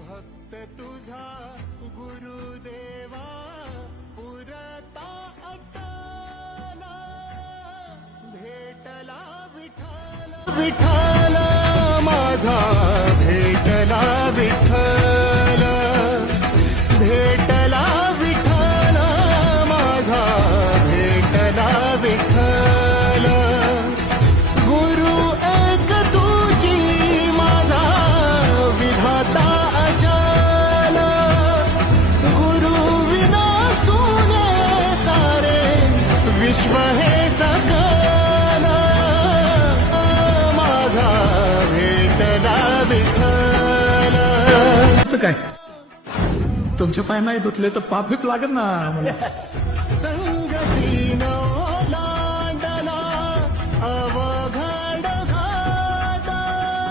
भक्त तुझा गुरुदेवा पुरता अटला भेटला विठ्ठल माझा भेटला विठ्ठल भेटला विठ्ठल माझा भेटला विठ्ठल गुरु एक तुझी माझा विधाता अचल गुरु विना सुने सारे विश्व हे सकल माझा भेटला विठ्ठल. काय तुमच्या पाय नाही धुतले तर पाप बीप लागत ना मला.